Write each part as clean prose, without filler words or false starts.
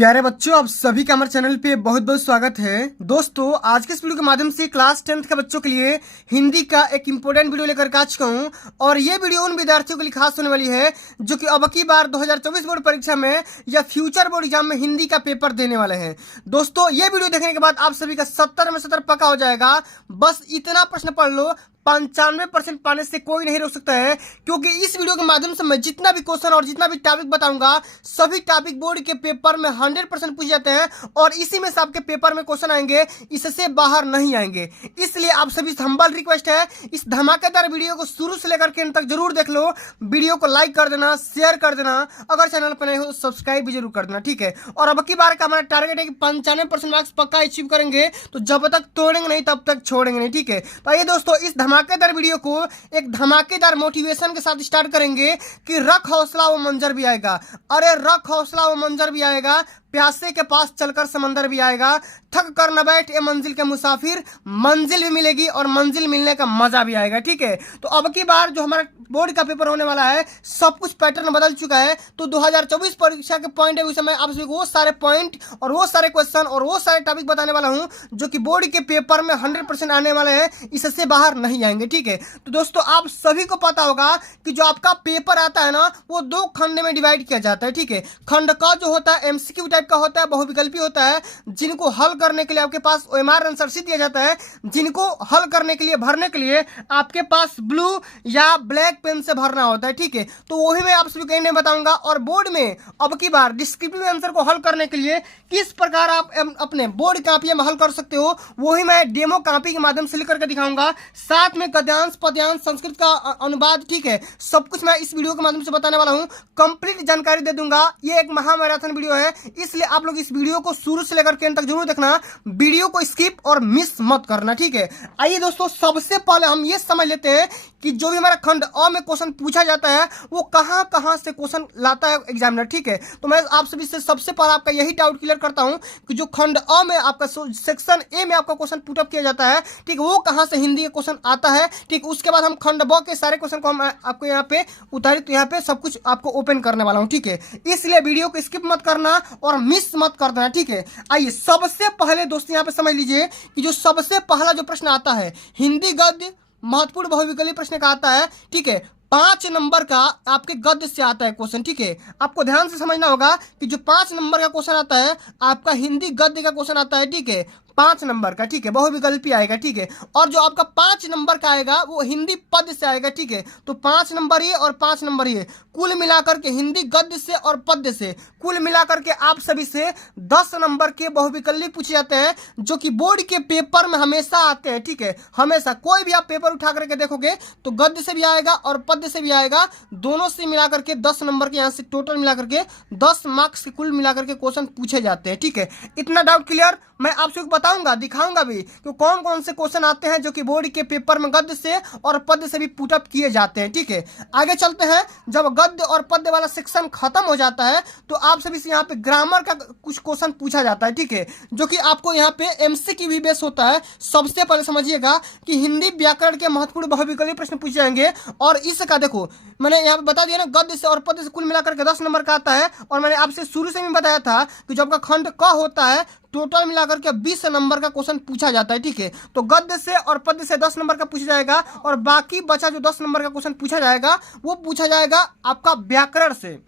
प्यारे बच्चों, आप सभी का हमारे चैनल पे बहुत बहुत स्वागत है। दोस्तों, आज के इस वीडियो के माध्यम से क्लास 10th के बच्चों के लिए हिंदी का एक इंपॉर्टेंट वीडियो लेकर आ चुका हूँ और ये वीडियो उन विद्यार्थियों के लिए खास होने वाली है जो कि अब की बार 2024 बोर्ड परीक्षा में या फ्यूचर बोर्ड एग्जाम में हिंदी का पेपर देने वाले हैं। दोस्तों, ये वीडियो देखने के बाद आप सभी का 70 में 70 पक्का हो जाएगा। बस इतना प्रश्न पढ़ लो, 95% पाने से कोई नहीं रोक सकता है, क्योंकि इस वीडियो के माध्यम से मैं जितना भी क्वेश्चन और जितना भी टॉपिक बताऊंगा सभी टॉपिक बोर्ड के पेपर में 100% पूछ जाते हैं और इसी में से आपके पेपर में क्वेश्चन आएंगे, इससे बाहर नहीं आएंगे। इसलिए आप सभी से हम्बल रिक्वेस्ट है, इस धमाकेदार वीडियो को शुरू से लेकर के अंत तक जरूर देख लो। वीडियो को लाइक कर देना, शेयर कर देना, अगर चैनल पर नए हो तो सब्सक्राइब भी जरूर कर देना, ठीक है। और अब की बार का हमारा टारगेट है कि 95% मार्क्स पक्का अचीव करेंगे, तो जब तक तोड़ेंगे नहीं तब तक छोड़ेंगे नहीं, ठीक है। तो आइए दोस्तों, इस धमाकेदार वीडियो को एक धमाकेदार मोटिवेशन के साथ स्टार्ट करेंगे कि रख हौसला वो मंजर भी आएगा। अरे रख हौसला वो मंजर भी आएगा, प्यासे के पास चलकर समंदर भी आएगा, थक कर न बैठ ए मंजिल के मुसाफिर, मंजिल भी मिलेगी और मंजिल मिलने का मजा भी आएगा, ठीक है। तो अब की बार जो हमारा बोर्ड का पेपर होने वाला है, सब कुछ पैटर्न बदल चुका है। तो 2024 परीक्षा के पॉइंट है, उस समय आप सभी वो सारे पॉइंट और वो सारे क्वेश्चन और वो सारे टॉपिक बताने वाला हूं जो कि बोर्ड के पेपर में 100% आने वाले हैं, इससे बाहर नहीं आएंगे, ठीक है। तो दोस्तों, आप सभी को पता होगा कि जो आपका पेपर आता है ना, वो दो खंड में डिवाइड किया जाता है, ठीक है। खंड का जो होता है एमसीक्यू टाइप का होता है, बहुविकल्पी होता है, जिनको हल करने के लिए आपके पास ओएमआर आंसर शीट दिया जाता है, जिनको हल करने के लिए भरने के लिए आपके पास ब्लू या ब्लैक पेन से भरना होता है, ठीक है। तो वही मैं आप सभी को नहीं बताऊंगा। और बोर्ड में अब की बार डिस्क्रिप्टिव आंसर को हल करने के लिए किस प्रकार आप अपने बोर्ड कॉपी में हल कर सकते हो, वही मैं डेमो कॉपी के माध्यम से लिख करके दिखाऊंगा। साथ में गद्यांश, पद्यांश, संस्कृत का अनुवाद, ठीक है, सब कुछ मैं इस वीडियो के माध्यम से बताने वाला हूं, कंप्लीट जानकारी दे दूंगा। ये एक महामैराथन वीडियो है, इसलिए आप लोग इस वीडियो को शुरू से लेकर के अंत तक जरूर देखना, वीडियो को स्किप और मिस मत करना, ठीक है। आइए दोस्तों, सबसे पहले हम ये समझ लेते हैं कि जो भी हमारा खंड अ में क्वेश्चन पूछा जाता है वो कहां कहां से क्वेश्चन लाता है एग्जामिनर, ठीक है। तो मैं आप सभी से सबसे पहले आपका यही डाउट क्लियर करता हूं कि जो खंड अ में आपका सेक्शन ए में आपका क्वेश्चन पुटअप किया जाता है, ठीक, वो कहां से हिंदी का क्वेश्चन आता है, ठीक। उसके बाद हम खंड ब के सारे क्वेश्चन को हम आपको यहाँ पे उतारी, तो यहाँ पे सब कुछ आपको ओपन करने वाला हूँ, ठीक है। इसलिए वीडियो को स्किप मत करना और मिस मत कर देना, ठीक है। आइए सबसे पहले दोस्तों यहाँ पे समझ लीजिए कि जो सबसे पहला जो प्रश्न आता है हिंदी गद्य महत्वपूर्ण बहुविकल्पी प्रश्न का आता है, ठीक है। 5 नंबर का आपके गद्य से आता है क्वेश्चन, ठीक है। आपको ध्यान से समझना होगा कि जो 5 नंबर का क्वेश्चन आता है आपका हिंदी गद्य का क्वेश्चन आता है, ठीक है, 5 नंबर का, ठीक है, बहुविकल्पी आएगा, ठीक है। और जो आपका 5 नंबर का आएगा वो हिंदी पद से आएगा, ठीक है। तो 5 नंबर ये और 5 नंबर ये, कुल मिलाकर के हिंदी गद्य से और पद्य से कुल मिलाकर के आप सभी से 10 नंबर के बहुविकल्पी पूछे जाते हैं, जो कि बोर्ड के पेपर में हमेशा आते हैं, ठीक है। हमेशा कोई भी आप पेपर उठा करके देखोगे तो गद्य से भी आएगा और पद्य से भी आएगा, दोनों से मिलाकर के 10 नंबर के यहाँ से टोटल मिलाकर के 10 मार्क्स के कुल मिलाकर के क्वेश्चन पूछे जाते हैं, ठीक है। इतना डाउट क्लियर? मैं आप सबको बताऊंगा, दिखाऊंगा भी कि कौन कौन से क्वेश्चन आते हैं जो कि बोर्ड के पेपर में गद्य से और पद्य से भी पुटअप किए जाते हैं, ठीक है। आगे चलते हैं। जब गद्य और पद्य वाला सेक्शन खत्म हो जाता है तो आप सभी से यहाँ पे ग्रामर का कुछ क्वेश्चन पूछा जाता है, ठीक है, जो कि आपको यहाँ पे एमसीक्यू भी बेस होता है। सबसे पहले समझिएगा कि हिंदी व्याकरण के महत्वपूर्ण बहुविकल्पी प्रश्न पूछे जाएंगे और इसका देखो मैंने यहाँ पे बता दिया ना, गद्य से और पद्य से कुल मिलाकर के 10 नंबर का आता है। और मैंने आपसे शुरू से भी बताया था कि जब आपका खंड क होता है टोटल मिलाकर के 20 नंबर का क्वेश्चन पूछा जाता है, ठीक है। तो गद्य से और पद्य से 10 नंबर का पूछा जाएगा और बाकी बचा जो 10 नंबर का क्वेश्चन पूछा जाएगा वो पूछा जाएगा आपका व्याकरण से।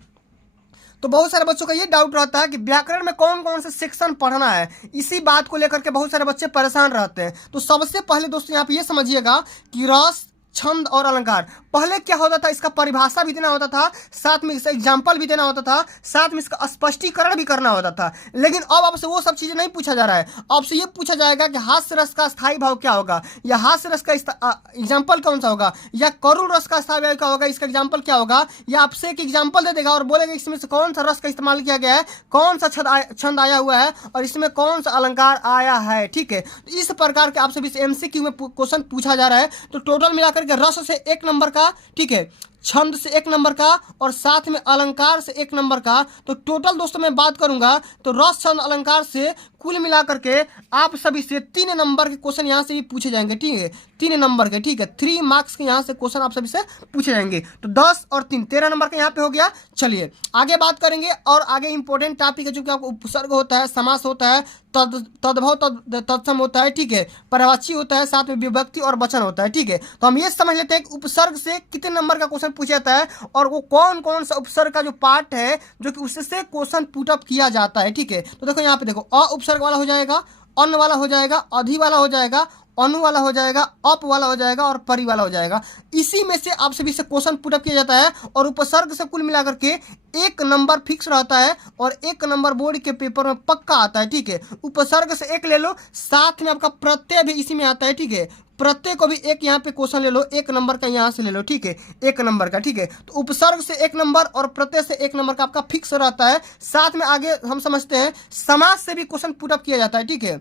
तो बहुत सारे बच्चों का ये डाउट रहता है कि व्याकरण में कौन कौन से सेक्शन पढ़ना है, इसी बात को लेकर के बहुत सारे बच्चे परेशान रहते हैं। तो सबसे पहले दोस्तों यहाँ पे ये समझिएगा कि रस, छंद और अलंकार, पहले क्या होता था, इसका परिभाषा भी देना होता था, साथ में इसका एग्जाम्पल भी देना होता था, साथ में इसका स्पष्टीकरण भी करना होता था। लेकिन अब आपसे वो सब चीजें नहीं पूछा जा रहा है। आपसे ये पूछा जाएगा कि हास्य रस का स्थायी भाव क्या होगा, या हास्य रस का एग्जाम्पल कौन सा होगा, या करुण रस का स्थायी भाव क्या होगा, इसका एग्जाम्पल क्या होगा, या आपसे एक एग्जाम्पल दे देगा और बोलेगा इसमें से कौन सा रस का इस्तेमाल किया गया है, कौन सा छंद आया हुआ है और इसमें कौन सा अलंकार आया है, ठीक है। इस प्रकार के आपसे एमसीक्यू में क्वेश्चन पूछा जा रहा है। तो टोटल मिलाकर के रस से 1 नंबर का, ठीक है, छंद से 1 नंबर का और साथ में अलंकार से 1 नंबर का। तो टोटल दोस्तों मैं बात करूंगा तो रस छंद अलंकार से कुल मिलाकर के आप सभी से 3 नंबर के क्वेश्चन यहाँ से भी पूछे जाएंगे, ठीक है, 3 नंबर के, ठीक है, 3 मार्क्स के यहाँ से क्वेश्चन आप सभी से पूछे जाएंगे। तो 10 और 3 13 नंबर का यहाँ पे हो गया। चलिए आगे बात करेंगे और आगे इंपॉर्टेंट टॉपिक है जो कि आपको उपसर्ग होता है, समास होता है, तद्भव तत्सम होता है, ठीक है, पर्यायवाची होता है, साथ में विभक्ति और वचन होता है, ठीक है। तो हम ये समझ लेते हैं कि उपसर्ग से कितने नंबर का क्वेश्चन पूछा जाता है और वो कौन कौन सा उपसर्ग का जो पार्ट है जो कि उससे क्वेश्चन पुट अप किया जाता है, ठीक है। तो देखो यहाँ पे देखो, अ उपसर्ग वाला हो जाएगा, अन्न वाला हो जाएगा, अधि वाला हो जाएगा, अनु वाला हो जाएगा, अप वाला हो जाएगा और परि वाला हो जाएगा। इसी में से आप सभी से क्वेश्चन पुट अप किया जाता है और उपसर्ग से कुल मिलाकर के 1 नंबर फिक्स रहता है और 1 नंबर बोर्ड के पेपर में पक्का आता है, ठीक है। उपसर्ग से 1 ले लो, साथ में आपका प्रत्यय भी इसी में आता है, ठीक है। प्रत्यय को भी 1 यहाँ पे क्वेश्चन ले लो, 1 नंबर का यहाँ से ले लो, ठीक है, 1 नंबर का, ठीक है। तो उपसर्ग से 1 नंबर और प्रत्यय से 1 नंबर का आपका फिक्स रहता है। साथ में आगे हम समझते हैं समास से भी क्वेश्चन पुट अप किया जाता है, ठीक है।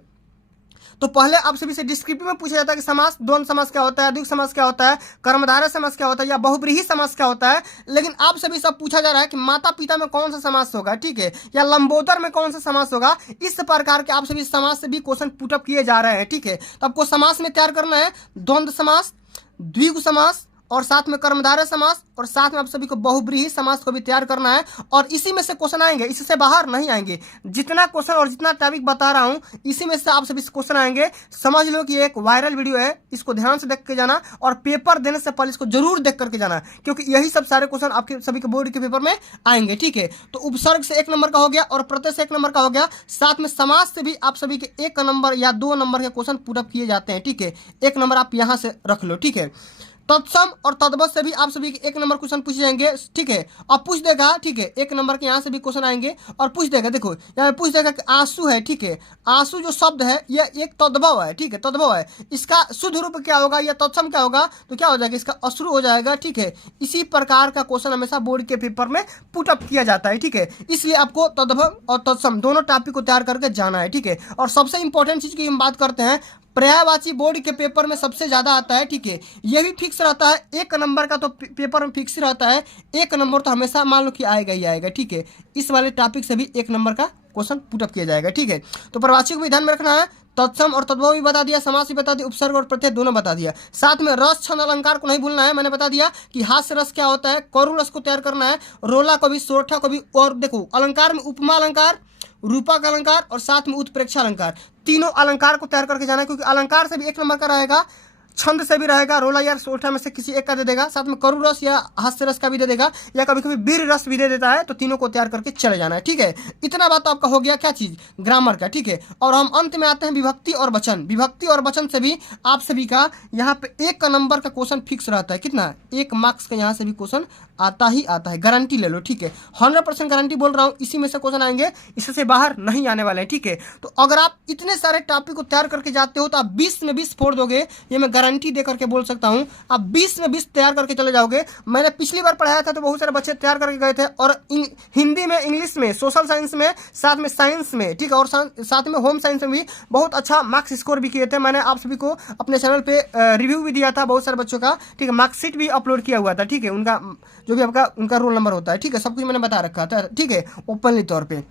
तो पहले आप सभी से डिस्क्रिप्टिव में पूछा जाता है कि समास, द्वंद्व समास क्या होता है, द्विगु समास क्या होता है, कर्मधारय समास क्या होता है या बहुब्रीहि समास क्या होता है। लेकिन आप सभी सब पूछा जा रहा है कि माता पिता में कौन सा समास होगा, ठीक है, या लंबोदर में कौन सा समास होगा। इस प्रकार के आप सभी समास से भी क्वेश्चन पुट अप किए जा रहे हैं, ठीक है। तो आपको समास में तैयार करना है द्वंद्व समास, द्विगु समास और साथ में कर्मधारय समास और साथ में आप सभी को बहुब्रीहि समास को भी तैयार करना है और इसी में से क्वेश्चन आएंगे, इससे बाहर नहीं आएंगे। जितना क्वेश्चन और जितना टॉपिक बता रहा हूं इसी में से आप सभी क्वेश्चन आएंगे। समझ लो कि ये एक वायरल वीडियो है, इसको ध्यान से देख के जाना और पेपर देने से पहले इसको जरूर देख करके जाना, क्योंकि यही सब सारे क्वेश्चन आपके सभी के बोर्ड के पेपर में आएंगे, ठीक है। तो उपसर्ग से 1 नंबर का हो गया और प्रत्यय से 1 नंबर का हो गया। साथ में समास से भी आप सभी के 1 नंबर या 2 नंबर के क्वेश्चन पुट अप किए जाते हैं, ठीक है। 1 नंबर आप यहाँ से रख लो, ठीक है। तत्सम और तद्भव से भी आप सभी के 1 नंबर क्वेश्चन पूछ जाएंगे, ठीक है। अब पूछ देगा, ठीक है, 1 नंबर के यहाँ से भी क्वेश्चन आएंगे और पूछ देगा, देखो यहाँ पूछ देगा कि आंसू है, ठीक है। आंसू जो शब्द है यह एक तद्भव है, ठीक है, तद्भव है। इसका शुद्ध रूप क्या होगा या तत्सम क्या होगा, तो क्या हो जाएगा, इसका अश्रु हो जाएगा, ठीक है। इसी प्रकार का क्वेश्चन हमेशा बोर्ड के पेपर में पुट अप किया जाता है, ठीक है। इसलिए आपको तद्भव और तत्सम दोनों टॉपिक को तैयार करके जाना है, ठीक है। और सबसे इंपॉर्टेंट चीज की हम बात करते हैं, पर्यायवाची बोर्ड के पेपर में सबसे ज्यादा आता है, ठीक है। यह भी फिक्स रहता है 1 नंबर का, तो पेपर में फिक्स रहता है 1 नंबर, तो हमेशा मान लो कि आएगा ही आएगा, ठीक है। इस वाले टॉपिक से भी 1 नंबर का क्वेश्चन पुट अप किया जाएगा, ठीक है। तो पर्यायवाची को भी ध्यान में रखना है। तत्सम और तद्भव भी बता दिया, समास भी बता दिया, उपसर्ग और प्रत्यय दोनों बता दिया। साथ में रस छंद अलंकार को नहीं भूलना है। मैंने बता दिया कि हास्य रस क्या होता है, कौरु रस को तैयार करना है, रोला को भी, सोरठा को भी। और देखो अलंकार में उपमा अलंकार, रूपक अलंकार और साथ में उत्प्रेक्षा अलंकार, तीनों अलंकार को तैयार करके जाना है, क्योंकि अलंकार से भी 1 नंबर का रहेगा, छंद से भी रहेगा, रोला या सोरठा में से किसी एक का दे देगा, साथ में करुण रस या हास्य रस का भी दे देगा या कभी कभी वीर रस भी दे देता है। तो तीनों को तैयार करके चले जाना है, ठीक है। इतना बात तो आपका हो गया क्या चीज, ग्रामर का, ठीक है। और हम अंत में आते हैं विभक्ति और वचन। विभक्ति और वचन से भी आप सभी का यहाँ पे 1 नंबर का क्वेश्चन फिक्स रहता है। कितना, 1 मार्क्स का यहाँ से भी क्वेश्चन आता ही आता है, गारंटी ले लो, ठीक है। 100% गारंटी बोल रहा हूँ, इसी में से क्वेश्चन आएंगे, इससे बाहर नहीं आने वाले हैं, ठीक है। तो अगर आप इतने सारे टॉपिक को तैयार करके जाते हो तो आप 20 में 20 फोड़ दोगे, ये मैं गारंटी दे करके बोल सकता हूँ। आप 20 में 20 तैयार करके चले जाओगे। मैंने पिछली बार पढ़ाया था तो बहुत सारे बच्चे तैयार करके गए थे, और हिंदी में, इंग्लिश में, सोशल साइंस में, साथ में साइंस में, ठीक है, और साथ में होम साइंस में भी बहुत अच्छा मार्क्स स्कोर भी किए थे। मैंने आप सभी को अपने चैनल पे रिव्यू भी दिया था बहुत सारे बच्चों का, ठीक है, मार्कशीट भी अपलोड किया हुआ था, ठीक है, उनका जो भी आपका उनका रोल नंबर होता है, ठीक है, सब कुछ मैंने बता रखा था, ठीक है, ओपनली तौर पे।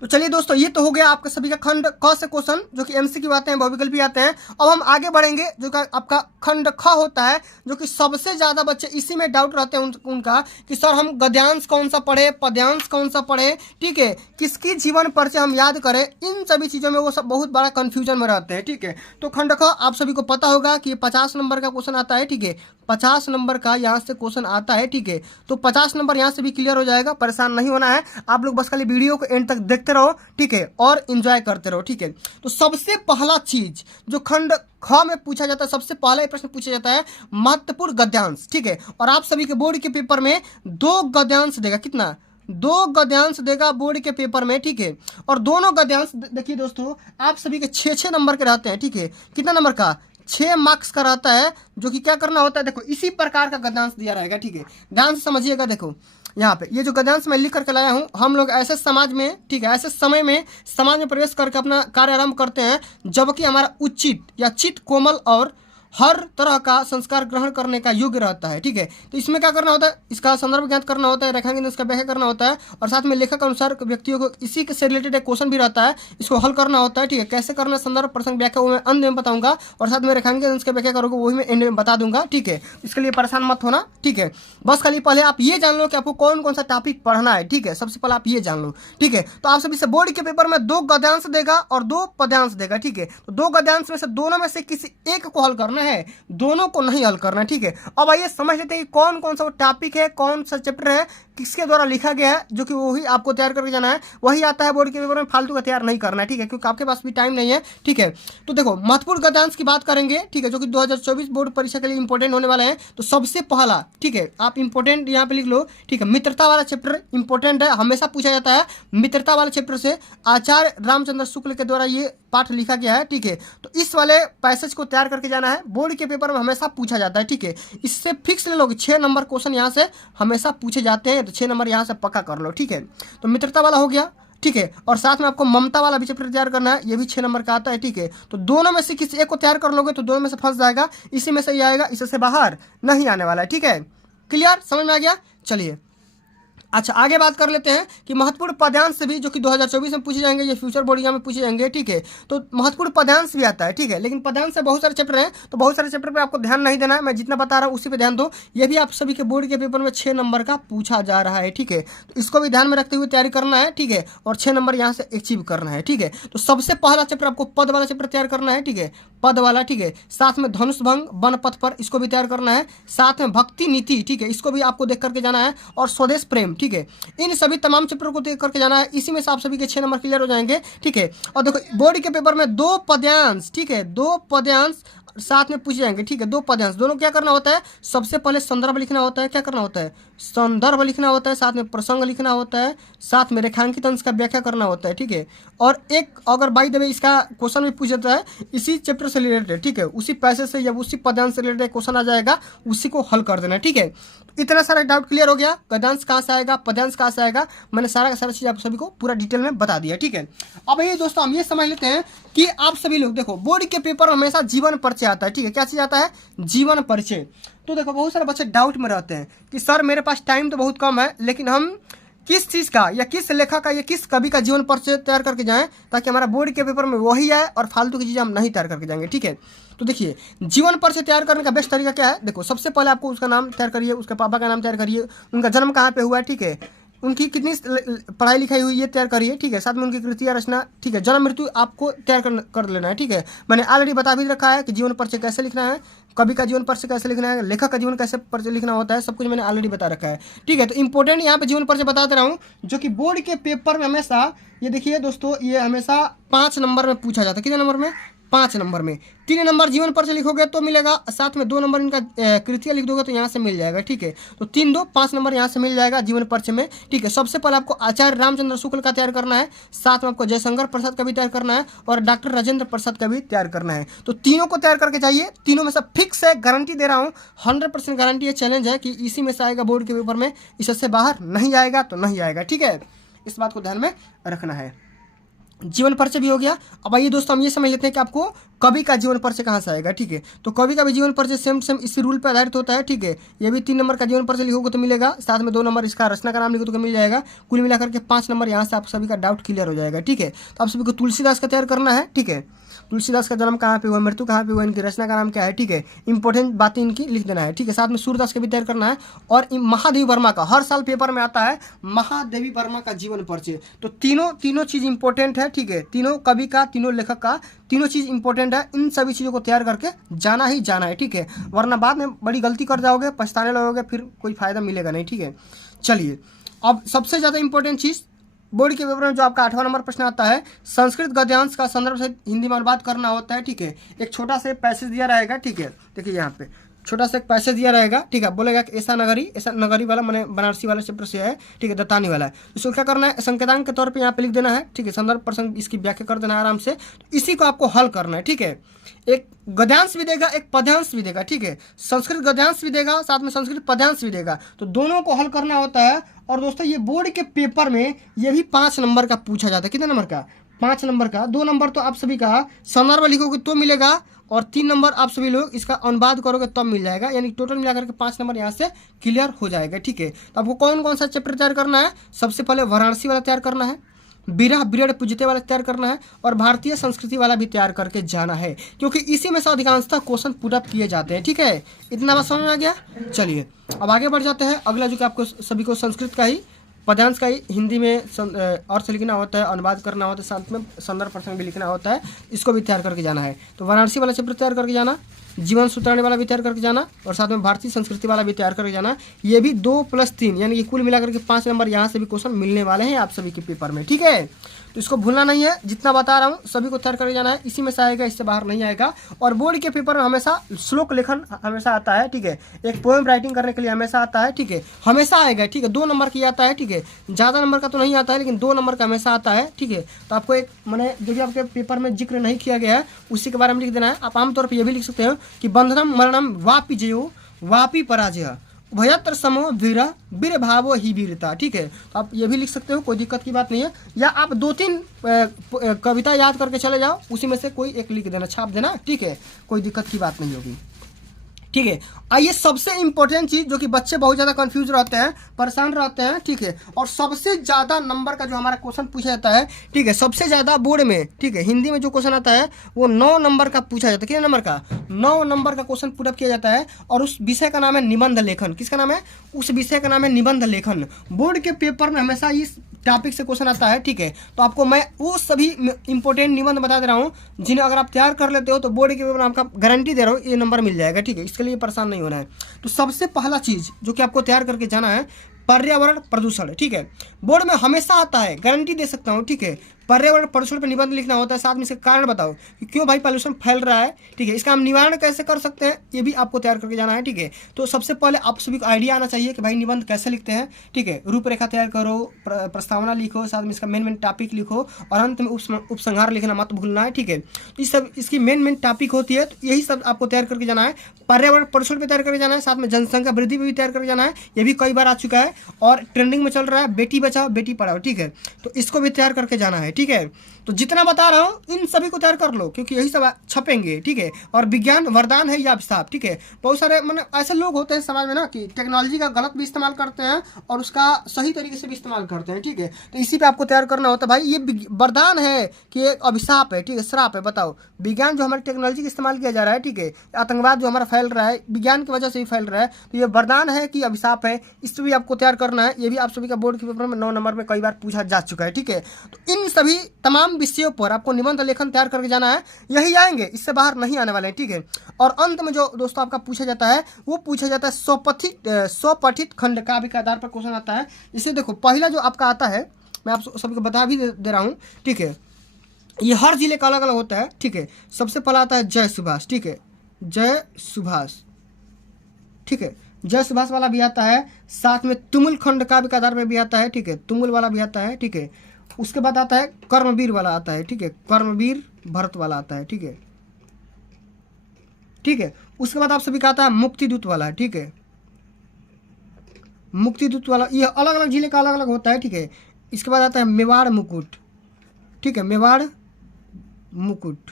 तो चलिए दोस्तों, ये तो हो गया आपका सभी का खंड क से क्वेश्चन, जो कि एमसीक्यू आते हैं, बहुविकल्पी आते हैं। अब हम आगे बढ़ेंगे, जो कि आपका खंड ख होता है, जो कि सबसे ज्यादा बच्चे इसी में डाउट रहते हैं उनका कि सर हम गद्यांश कौन सा पढ़े, पद्यांश कौन सा पढ़े, ठीक है, किसकी जीवन परिचय हम याद करें, इन सभी चीजों में वो सब बहुत बड़ा कंफ्यूजन में रहते हैं, ठीक है। तो खंड ख आप सभी को पता होगा कि 50 नंबर का क्वेश्चन आता है, ठीक है, 50 नंबर का यहाँ से क्वेश्चन आता है, ठीक है। तो 50 नंबर यहाँ से भी क्लियर हो जाएगा, परेशान नहीं होना है आप लोग, बस खाली वीडियो को एंड तक देखते रहो, ठीक है, और एंजॉय करते रहो, ठीक है। तो सबसे पहला चीज जो खंड ख में पूछा जाता है, सबसे पहला प्रश्न पूछा जाता है महत्वपूर्ण गद्यांश, ठीक है। और आप सभी के बोर्ड के पेपर में 2 गद्यांश देगा, कितना, 2 गद्यांश देगा बोर्ड के पेपर में, ठीक है। और दोनों गद्यांश देखिए दोस्तों, आप सभी के 6-6 नंबर के रहते हैं, ठीक है। कितना नंबर का, 6 मार्क्स का रहता है, जो कि क्या करना होता है, देखो इसी प्रकार का गद्यांश दिया रहेगा, ठीक है। ध्यान से समझिएगा, देखो यहाँ पे ये जो गद्यांश मैं लिख करके लाया हूँ, हम लोग ऐसे समाज में, ठीक है, ऐसे समय में समाज में प्रवेश करके अपना कार्य आरंभ करते हैं जबकि हमारा उचित या चित कोमल और हर तरह का संस्कार ग्रहण करने का योग्य रहता है। ठीक है, तो इसमें क्या करना होता है, इसका संदर्भ ज्ञात करना होता है, रेखांकन उसका व्याख्या करना होता है, और साथ में लेखक अनुसार व्यक्तियों को इसी से रिलेटेड एक क्वेश्चन भी रहता है, इसको हल करना होता है। ठीक है, कैसे करना, संदर्भ प्रसंग व्याख्या वो मैं अंत में बताऊंगा, और साथ में रेखांकन उसका व्याख्या करोगे वही मैं एंड में बता दूंगा। ठीक है, इसके लिए परेशान मत होना। ठीक है, बस खाली पहले आप ये जान लो कि आपको कौन कौन सा टॉपिक पढ़ना है। ठीक है, सबसे पहले आप ये जान लो। ठीक है, तो आप सभी से बोर्ड के पेपर में 2 गद्यांश देगा और 2 पद्यांश देगा। ठीक है, तो 2 गद्यांश में से दोनों में से किसी एक को हल करना है, दोनों को नहीं हल करना है। ठीक है, अब आइए समझ लेते हैं कि कौन कौन सा टॉपिक है, कौन सा चैप्टर है, किसके द्वारा लिखा गया है, जो कि वही आपको तैयार करके जाना है, वही आता है बोर्ड के पेपर में, फालतू का तैयार नहीं करना है। ठीक है, क्योंकि आपके पास भी टाइम नहीं है। ठीक है, तो देखो महत्वपूर्ण गद्यांश की बात करेंगे। ठीक है, जो कि 2024 बोर्ड परीक्षा के लिए इंपॉर्टेंट होने वाले हैं। तो सबसे पहला, ठीक है, आप इंपॉर्टेंट यहाँ पे लिख लो। ठीक है, मित्रता वाला चैप्टर इंपॉर्टेंट है, हमेशा पूछा जाता है। मित्रता वाले चैप्टर से आचार्य रामचंद्र शुक्ल के द्वारा ये पाठ लिखा गया है। ठीक है, तो इस वाले पैसेज को तैयार करके जाना है, बोर्ड के पेपर में हमेशा पूछा जाता है। ठीक है, इससे फिक्स ले लोगे, 6 नंबर क्वेश्चन यहाँ से हमेशा पूछे जाते हैं, तो 6 नंबर यहाँ से पक्का कर लो। ठीक है, तो मित्रता वाला हो गया। ठीक है, और साथ में आपको ममता वाला भी चैप्टर तैयार करना है, ये भी 6 नंबर का आता है। ठीक है, तो दोनों में से किसी एक को तैयार कर लोगे तो दोनों में से फंस जाएगा, इसी में से ही आएगा, इससे बाहर नहीं आने वाला है। ठीक है, क्लियर, समझ में आ गया। चलिए अच्छा आगे बात कर लेते हैं कि महत्वपूर्ण पद्यांश भी, जो कि 2024 में पूछे जाएंगे, ये फ्यूचर बोर्ड में पूछे जाएंगे। ठीक है, तो महत्वपूर्ण पद्यांश भी आता है। ठीक है, लेकिन पद्यांश से बहुत सारे चैप्टर हैं, तो बहुत सारे चैप्टर पे आपको ध्यान नहीं देना है, मैं जितना बता रहा हूँ उसी पे ध्यान दो। ये भी आप सभी के बोर्ड के पेपर में 6 नंबर का पूछा जा रहा है। ठीक है, तो इसको भी ध्यान में रखते हुए तैयारी करना है। ठीक है, और 6 नंबर यहाँ से अचीव करना है। ठीक है, तो सबसे पहला चैप्टर आपको पद वाला चैप्टर तैयार करना है। ठीक है, पद वाला। ठीक है, साथ में धनुष भंग, वन पथ पर, इसको भी तैयार करना है। साथ में भक्ति नीति, ठीक है, इसको भी आपको देख करके जाना है, और स्वदेश प्रेम। ठीक है, इन सभी तमाम चैप्टर को देख करके जाना है, इसी में से आप सभी के 6 नंबर क्लियर हो जाएंगे। ठीक है, और देखो बोर्ड के पेपर में 2 पद्यांश, ठीक है, 2 पद्यांश साथ में पूछे जाएंगे। ठीक है, 2 पद्यांश, दोनों क्या करना होता है, सबसे पहले संदर्भ लिखना होता है। क्या करना होता है, संदर्भ लिखना होता है, साथ में प्रसंग लिखना होता है, साथ में रेखांकित अंश का व्याख्या करना होता है। ठीक है, और एक अगर बाय द वे इसका क्वेश्चन भी पूछ जाता है इसी चैप्टर से रिलेटेड, ठीक है, उसी पैसेज से या उसी पद्यांश से रिलेटेड क्वेश्चन आ जाएगा, उसी को हल कर देना। ठीक है, इतना सारा डाउट क्लियर हो गया, गद्यांश कहाँ से आएगा, पद्यांश कहाँ से आएगा, मैंने सारा का सारा चीज़ आप सभी को पूरा डिटेल में बता दिया। ठीक है, अब ये दोस्तों हम ये समझ लेते हैं कि आप सभी लोग देखो बोर्ड के पेपर में हमेशा जीवन परिचय आता है। ठीक है, क्या चीज़ आता है, जीवन परिचय। तो देखो बहुत सारे बच्चे डाउट में रहते हैं कि सर मेरे पास टाइम तो बहुत कम है, लेकिन हम किस चीज़ का या किस लेखक का या किस कवि का जीवन परिचय तैयार करके जाएं ताकि हमारा बोर्ड के पेपर में वही आए और फालतू की चीज़ें हम नहीं तैयार करके जाएंगे। ठीक है, तो देखिए जीवन परिचय तैयार करने का बेस्ट तरीका क्या है, देखो सबसे पहले आपको उसका नाम तैयार करिए, उसके पापा का नाम तैयार करिए, उनका जन्म कहाँ पे हुआ है, ठीक है, उनकी कितनी पढ़ाई लिखाई हुई ये तैयार करिए। ठीक है, साथ में उनकी कृति या रचना, ठीक है, जन्म मृत्यु आपको तैयार कर लेना है। ठीक है, मैंने ऑलरेडी बता भी रखा है कि जीवन परिचय कैसे लिखना है, कवि का जीवन परिचय कैसे लिखना है, लेखक का जीवन कैसे परिचय लिखना होता है, सब कुछ मैंने ऑलरेडी बता रखा है। ठीक है, तो इंपॉर्टेंट यहाँ पे जीवन परिचय बता दे रहा हूँ, जो कि बोर्ड के पेपर में हमेशा, ये देखिए दोस्तों, ये हमेशा 5 नंबर में पूछा जाता है। कितने नंबर में, 5 नंबर में। 3 नंबर जीवन परिचय लिखोगे तो मिलेगा, साथ में 2 नंबर इनका कृतियाँ लिख दोगे तो यहाँ से मिल जाएगा। ठीक है, तो 3 2 5 नंबर यहाँ से मिल जाएगा जीवन परिचय में। ठीक है, सबसे पहले आपको आचार्य रामचंद्र शुक्ल का तैयार करना है, साथ में आपको जयशंकर प्रसाद का भी तैयार करना है, और डॉक्टर राजेंद्र प्रसाद का भी तैयार करना है। तो तीनों को तैयार करके चाहिए, तीनों में से फिक्स है, गारंटी दे रहा हूँ, 100% गारंटी है, चैलेंज है कि इसी में से आएगा बोर्ड के पेपर में, इससे बाहर नहीं आएगा तो नहीं आएगा। ठीक है, इस बात को ध्यान में रखना है। जीवन परिचय भी हो गया। अब आइए दोस्तों हम ये समझ लेते हैं कि आपको कवि का जीवन परिचय कहाँ से आएगा। ठीक है, तो कवि का भी जीवन परिचय सेम इसी रूल पर आधारित होता है। ठीक है, ये भी 3 नंबर का जीवन परिचय लिखोगे तो मिलेगा, साथ में 2 नंबर इसका रचना का नाम लिखो तो मिल जाएगा, कुल मिलाकर के 5 नंबर यहाँ से आप सभी का डाउट क्लियर हो जाएगा। ठीक है, तो आप सभी को तुलसीदास का तैयार करना है। ठीक है, तुलसीदास का जन्म कहाँ पे हुआ, मृत्यु कहाँ पे हुआ, इनकी रचना का नाम क्या है। ठीक है, इंपॉर्टेंट बातें इनकी लिख देना है। ठीक है, साथ में सूरदास का भी तैयार करना है, और महादेवी वर्मा का हर साल पेपर में आता है, महादेवी वर्मा का जीवन परिचय। तो तीनों चीज़ इंपॉर्टेंट है। ठीक है, तीनों कवि का, तीनों लेखक का, तीनों चीज़ इंपॉर्टेंट है, इन सभी चीज़ों को तैयार करके जाना ही जाना है। ठीक है, वरना बाद में बड़ी गलती कर जाओगे, पछताने लगोगे, फिर कोई फायदा मिलेगा नहीं। ठीक है, चलिए अब सबसे ज़्यादा इंपॉर्टेंट चीज़ बोर्ड के पेपर में जो आपका 8वां नंबर प्रश्न आता है, संस्कृत गद्यांश का संदर्भ से हिंदी में अनुवाद करना होता है। ठीक है, एक छोटा सा पैसेज दिया रहेगा। ठीक है, देखिए यहाँ पे छोटा सा एक पैसेज दिया रहेगा। ठीक है, बोलेगा कि ऐसा नगरी वाला मैंने बनारसी वाला चैप्टर से है। ठीक है, दत्तानी वाला है, इसको क्या करना है, संकेतांक के तौर पे यहाँ पे लिख देना है। ठीक है, संदर्भ प्रसंग इसकी व्याख्या कर देना है आराम से, तो इसी को आपको हल करना है। ठीक है, एक गद्यांश भी देगा, एक पद्यांश भी देगा। ठीक है, संस्कृत गद्यांश भी देगा, साथ में संस्कृत पद्यांश भी देगा, तो दोनों को हल करना होता है। और दोस्तों ये बोर्ड के पेपर में ये भी 5 नंबर का पूछा जाता है। कितने नंबर का, 5 नंबर का। 2 नंबर तो आप सभी का संदर्भ लिखोगे तो मिलेगा, और 3 नंबर आप सभी लोग इसका अनुवाद करोगे तब मिल जाएगा, यानी टोटल मिलाकर के 5 नंबर यहाँ से क्लियर हो जाएगा। ठीक है, तो आपको कौन कौन सा चैप्टर तैयार करना है? सबसे पहले वाराणसी वाला तैयार करना है, बिरह बिरड़ पूजते वाला तैयार करना है, और भारतीय संस्कृति वाला भी तैयार करके जाना है, क्योंकि इसी में से अधिकांशतः क्वेश्चन पुट अप किए जाते हैं। ठीक है, इतना बात समझ में आ गया। चलिए अब आगे बढ़ जाते हैं। अगला जो कि आपको सभी को संस्कृत का ही, पद्यांश का ही हिंदी में अर्थ लिखना होता है, अनुवाद करना होता है, साथ में संदर्भ प्रसंग भी लिखना होता है, इसको भी तैयार करके जाना है। तो वाराणसी वाला चैप्टर तैयार करके जाना, जीवन सूत्राणी वाला भी तैयार करके जाना, और साथ में भारतीय संस्कृति वाला भी तैयार करके जाना। ये भी 2+3 यानी कि कुल मिलाकर के 5 नंबर यहाँ से भी क्वेश्चन मिलने वाले हैं आप सभी के पेपर में। ठीक है, तो इसको भूलना नहीं है, जितना बता रहा हूँ सभी को तैयार करके जाना है, इसी में से आएगा, इससे बाहर नहीं आएगा। और बोर्ड के पेपर में हमेशा श्लोक लेखन हमेशा आता है। ठीक है, एक पोएम राइटिंग करने के लिए हमेशा आता है। ठीक है, हमेशा आएगा। ठीक है, 2 नंबर की आता है। ठीक है, ज़्यादा नंबर का तो नहीं आता है, लेकिन 2 नंबर का हमेशा आता है। ठीक है, तो आपको एक मैंने जो भी आपके पेपर में जिक्र नहीं किया गया है उसी के बारे में लिख देना है। आप आमतौर पर यह भी लिख सकते हो कि बंधनम मरणम वापि जयो वापि पराजय भयत्र समो वीर वीर भावो ही वीरता। ठीक है, तो आप ये भी लिख सकते हो, कोई दिक्कत की बात नहीं है। या आप 2-3 कविता याद करके चले जाओ, उसी में से कोई एक लिख देना, छाप देना। ठीक है, कोई दिक्कत की बात नहीं होगी। ठीक है, आइए सबसे इंपॉर्टेंट चीज जो कि बच्चे बहुत ज़्यादा कंफ्यूज रहते हैं, परेशान रहते हैं। ठीक है, और सबसे ज़्यादा नंबर का जो हमारा क्वेश्चन पूछा जाता है, ठीक है, सबसे ज़्यादा बोर्ड में, ठीक है, हिंदी में जो क्वेश्चन आता है वो 9 नंबर का पूछा जाता है। कितने नंबर का? 9 नंबर का क्वेश्चन पुट अप किया जाता है, और उस विषय का नाम है निबंध लेखन। किसका नाम है? उस विषय का नाम है निबंध लेखन। बोर्ड के पेपर में हमेशा इस टॉपिक से क्वेश्चन आता है। ठीक है, तो आपको मैं वो सभी इंपॉर्टेंट निबंध बता दे रहा हूँ जिन्हें अगर आप तैयार कर लेते हो तो बोर्ड के पेपर में आपका गारंटी दे रहा हूँ ये नंबर मिल जाएगा। ठीक है, इसके लिए परेशान नहीं होना है। तो सबसे पहला चीज़ जो कि आपको तैयार करके जाना है, पर्यावरण प्रदूषण। ठीक है, बोर्ड में हमेशा आता है, गारंटी दे सकता हूँ। ठीक है, पर्यावरण प्रदूषण पर निबंध लिखना होता है, साथ में इसके कारण बताओ कि क्यों भाई पॉल्यूशन फैल रहा है। ठीक है, इसका हम निवारण कैसे कर सकते हैं ये भी आपको तैयार करके जाना है। ठीक है, तो सबसे पहले आप सभी को आइडिया आना चाहिए कि भाई निबंध कैसे लिखते हैं। ठीक है, रूपरेखा तैयार करो, प्रस्तावना लिखो, साथ में इसका मेन टॉपिक लिखो, और अंत में उपसंहार लिखना मत भूलना है। ठीक है, तो इस सब इसकी मेन टॉपिक होती है, तो यही सब आपको तैयार करके जाना है। पर्यावरण प्रदूषण पर तैयार करके जाना है, साथ में जनसंख्या वृद्धि पर भी तैयार करके जाना है, ये भी कई बार आ चुका है और ट्रेंडिंग में चल रहा है, बेटी बचाओ बेटी पढ़ाओ। ठीक है, तो इसको भी तैयार करके जाना है। ठीक है, तो जितना बता रहा हूँ इन सभी को तैयार कर लो, क्योंकि यही सब छपेंगे। ठीक है, और विज्ञान वरदान है या अभिशाप। ठीक है, बहुत सारे मतलब ऐसे लोग होते हैं समाज में ना कि टेक्नोलॉजी का गलत भी इस्तेमाल करते हैं और उसका सही तरीके से भी इस्तेमाल करते हैं। ठीक है, तो इसी पे आपको तैयार करना होता है। भाई ये वरदान है कि ये अभिशाप है। ठीक है, श्राप है। बताओ, विज्ञान जो हमारी टेक्नोलॉजी का इस्तेमाल किया जा रहा है, ठीक है, आतंकवाद जो हमारा फैल रहा है विज्ञान की वजह से ही फैल रहा है, तो ये वरदान है कि अभिशाप है, इस पर भी आपको तैयार करना है। ये भी आप सभी का बोर्ड के पेपर में 9 नंबर में कई बार पूछा जा चुका है। ठीक है, तो इन सभी तमाम विषयों पर आपको निबंध लेखन तैयार करके जाना है, यही आएंगे, इससे बाहर नहीं आने वाले हैं। ठीक है, और अंत में जो दोस्तों आपका पूछा जाता है वो पूछा जाता है स्वपठित खंड काव्य के आधार पर क्वेश्चन आता है। इसे देखो, पहला जो आपका आता है मैं आप सभी को बता भी दे रहा हूँ। ठीक है, ये हर जिले का अलग अलग होता है। ठीक है, सबसे पहला आता है जय सुभाष। ठीक है, जय सुभाष। ठीक है, जय सुभाष वाला भी आता है, साथ में तुमुल खंड काव्य के आधार पर भी आता है। ठीक है, तुमुल वाला भी आता है। ठीक है, उसके बाद आता है कर्मवीर वाला आता है। ठीक है, कर्मवीर भरत वाला आता है। ठीक है, ठीक है, उसके बाद आप सभी का आता है मुक्तिदूत वाला। ठीक है, मुक्तिदूत वाला, ये अलग अलग जिले का अलग अलग होता है। ठीक है, इसके बाद आता है मेवाड़ मुकुट। ठीक है, मेवाड़ मुकुट।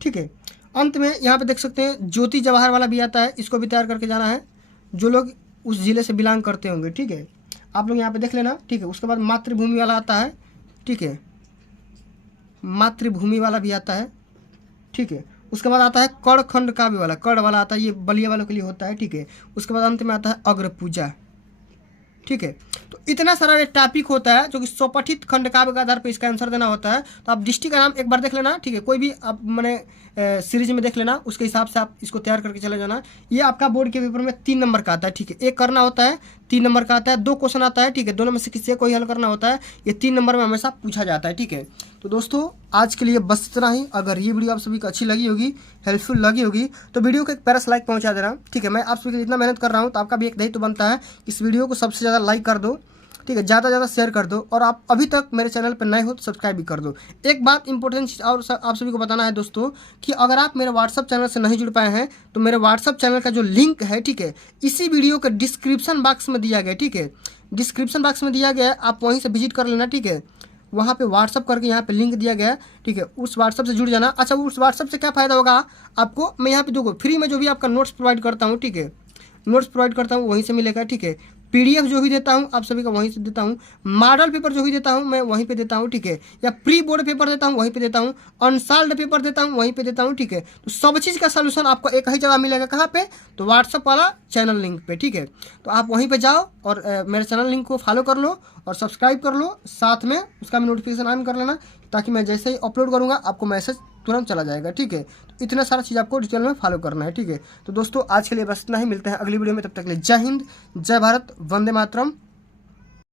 ठीक है, अंत में यहाँ पे देख सकते हैं ज्योति जवाहर वाला भी आता है, इसको भी तैयार करके जाना है जो लोग उस जिले से बिलोंग करते होंगे। ठीक है, आप लोग यहाँ पे देख लेना। ठीक है, उसके बाद मातृभूमि वाला आता है। ठीक है, मातृभूमि वाला भी आता है। ठीक है, उसके बाद आता है कर्ण खंड काव्य वाला, कर्ण वाला आता है, ये बलिया वालों के लिए होता है। ठीक है, उसके बाद अंत में आता है अग्र पूजा। ठीक है, तो इतना सारा टॉपिक होता है जो कि स्वपठित खंड काव्य के आधार पर इसका आंसर देना होता है। तो आप डिस्ट्रिक्ट का नाम एक बार देख लेना। ठीक है, कोई भी आप मैंने सीरीज में देख लेना, उसके हिसाब से आप इसको तैयार करके चले जाना। ये आपका बोर्ड के पेपर में 3 नंबर का आता है। ठीक है, एक करना होता है, 3 नंबर का आता है, 2 क्वेश्चन आता है। ठीक है, दोनों में से किसी को हल करना होता है, ये 3 नंबर में हमेशा पूछा जाता है। ठीक है, तो दोस्तों आज के लिए बस इतना ही। अगर ये वीडियो आप सभी को अच्छी लगी होगी, हेल्पफुल लगी होगी, तो वीडियो को एक प्यारा सा लाइक पहुंचा देना। ठीक है, मैं आप सभी को इतना मेहनत कर रहा हूँ तो आपका भी एक दायित्व बनता है, इस वीडियो को सबसे ज़्यादा लाइक कर दो। ठीक है, ज़्यादा से ज़्यादा शेयर कर दो, और आप अभी तक मेरे चैनल पर नए हो तो सब्सक्राइब भी कर दो। एक बात इंपॉर्टेंट चीज़ और आप सभी को बताना है दोस्तों कि अगर आप मेरे व्हाट्सअप चैनल से नहीं जुड़ पाए हैं तो मेरे व्हाट्सअप चैनल का जो लिंक है, ठीक है, इसी वीडियो के डिस्क्रिप्शन बॉक्स में दिया गया। ठीक है, डिस्क्रिप्शन बॉक्स में दिया गया है, आप वहीं से विजिट कर लेना। ठीक है, वहाँ पे व्हाट्सअप करके यहाँ पे लिंक दिया गया है, ठीक है, उस व्हाट्सअप से जुड़ जाना। अच्छा, उस व्हाट्सअप से क्या फ़ायदा होगा आपको, मैं यहाँ पे देखो फ्री में जो भी आपका नोट्स प्रोवाइड करता हूँ, ठीक है, नोट्स प्रोवाइड करता हूँ वहीं से मिलेगा, ठीक है। पीडीएफ जो भी देता हूँ आप सभी का वहीं से देता हूँ। मॉडल पेपर जो भी देता हूँ मैं वहीं पे देता हूँ, ठीक है। या प्री बोर्ड पेपर देता हूँ वहीं पे देता हूँ। अनसॉल्व्ड पेपर देता हूँ वहीं पे देता हूँ, ठीक है। तो सब चीज़ का सलूशन आपको एक ही जगह मिलेगा, कहाँ पे, तो व्हाट्सअप वाला चैनल लिंक पे, ठीक है। तो आप वहीं पे जाओ और मेरे चैनल लिंक को फॉलो कर लो और सब्सक्राइब कर लो, साथ में उसका भी नोटिफिकेशन ऑन कर लेना, ताकि मैं जैसे ही अपलोड करूँगा आपको मैसेज तुरंत चला जाएगा, ठीक है। तो इतना सारा चीज़ आपको डिटेल में फॉलो करना है, ठीक है। तो दोस्तों आज के लिए बस इतना ही, मिलते हैं अगली वीडियो में, तब तक के लिए जय हिंद, जय भारत, वंदे मातरम।